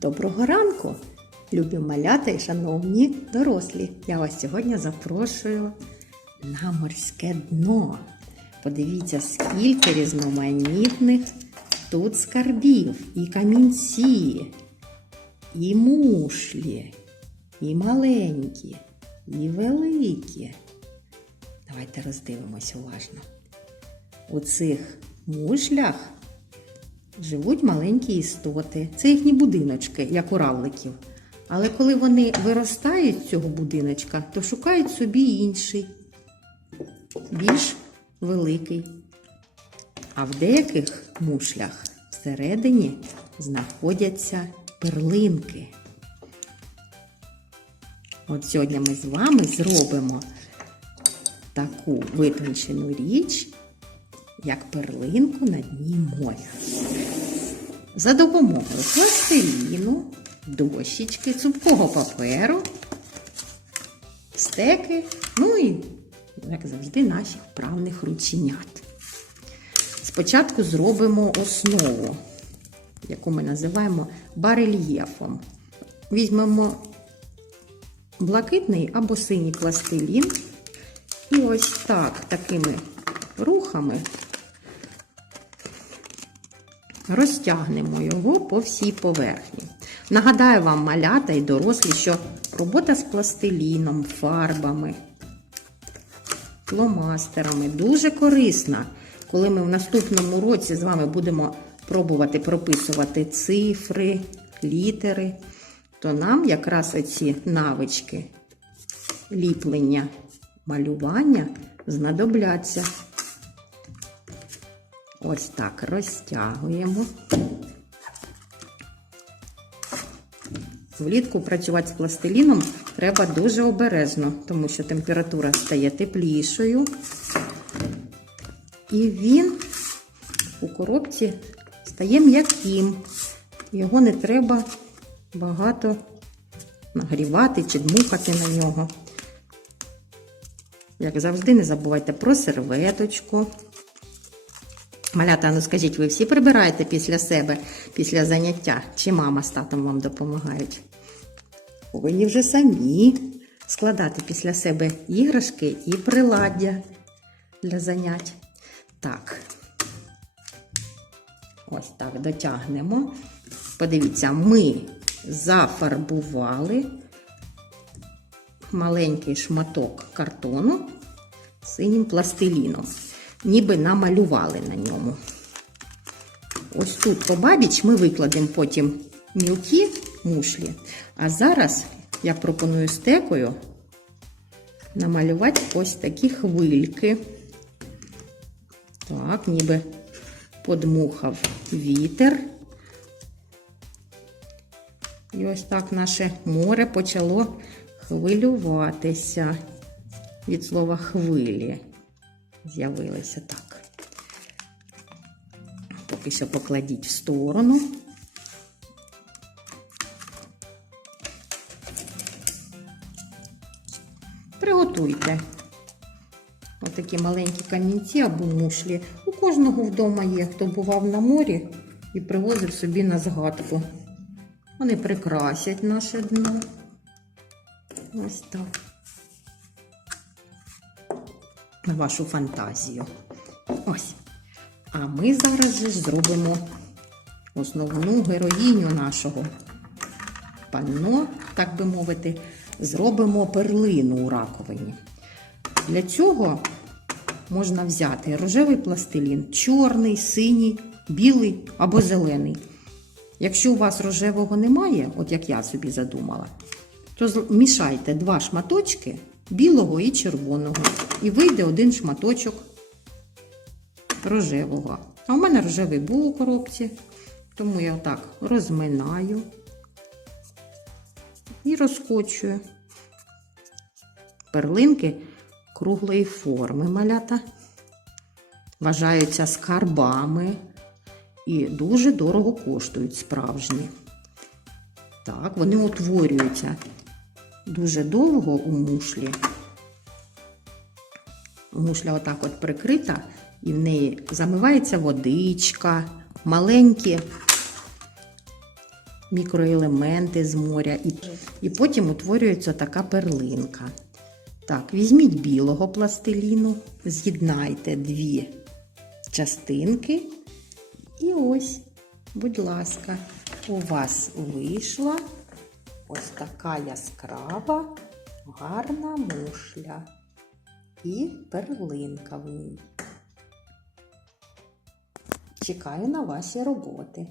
Доброго ранку, любі малята і шановні дорослі. Я вас сьогодні запрошую на морське дно. Подивіться, скільки різноманітних тут скарбів, і камінці, і мушлі, і маленькі, і великі. Давайте роздивимося уважно. У цих мушлях живуть маленькі істоти. Це їхні будиночки, як у равликів. Але коли вони виростають з цього будиночка, то шукають собі інший, більш великий. А в деяких мушлях всередині знаходяться перлинки. От сьогодні ми з вами зробимо таку витончену річ, як перлинку на дні моря. За допомогою пластиліну, дощечки, цупкого паперу, стеки, ну і, як завжди, наших вправних рученят. Спочатку зробимо основу, яку ми називаємо барельєфом. Візьмемо блакитний або синій пластилін. І ось так, такими рухами розтягнемо його по всій поверхні. Нагадаю вам, малята і дорослі, що робота з пластиліном, фарбами, фломастерами дуже корисна, коли ми в наступному році з вами будемо пробувати прописувати цифри, літери, то нам якраз оці навички ліплення, малювання знадобляться. Ось так розтягуємо. Влітку працювати з пластиліном треба дуже обережно, тому що температура стає теплішою. І він у коробці стає м'яким. Його не треба багато нагрівати чи дмухати на нього. Як завжди, не забувайте про серветочку. Малята, ну скажіть, ви всі прибираєте після себе, після заняття? Чи мама з татом вам допомагають? Повинні вже самі складати після себе іграшки і приладдя для занять. Так. Ось так дотягнемо. Подивіться, ми зафарбували маленький шматок картону синім пластиліном ніби намалювали на ньому. Ось тут побабіч ми викладемо потім мілкі мушлі. А зараз я пропоную стекою намалювати ось такі хвильки. Так, ніби подмухав вітер. І ось так наше море почало хвилюватися від слова хвилі з'явилися так. Поки що покладіть в сторону. Приготуйте отакі маленькі камінці або мушлі. У кожного вдома є, хто бував на морі і привозив собі на згадку. Вони прикрасять наше дно. Ось так на вашу фантазію. Ось. А ми зараз же зробимо основну героїню нашого панно, так би мовити, зробимо перлину у раковині. Для цього можна взяти рожевий пластилін, чорний, синій, білий або зелений. Якщо у вас рожевого немає, от як я собі задумала, то мішайте два шматочки білого і червоного. І вийде один шматочок рожевого. А у мене рожевий був у коробці, тому я отак розминаю і розкочую перлинки круглої форми малята. Вважаються скарбами і дуже дорого коштують справжні. Так, вони утворюються дуже довго у мушлі. Мушля отак от прикрита, і в неї замивається водичка, маленькі мікроелементи з моря, і, і потім утворюється така перлинка. Так, візьміть білого пластиліну, з'єднайте дві частинки. І ось, будь ласка, у вас вийшла ось така яскрава, гарна мушля і перлинка в ній. Чекаю на ваші роботи.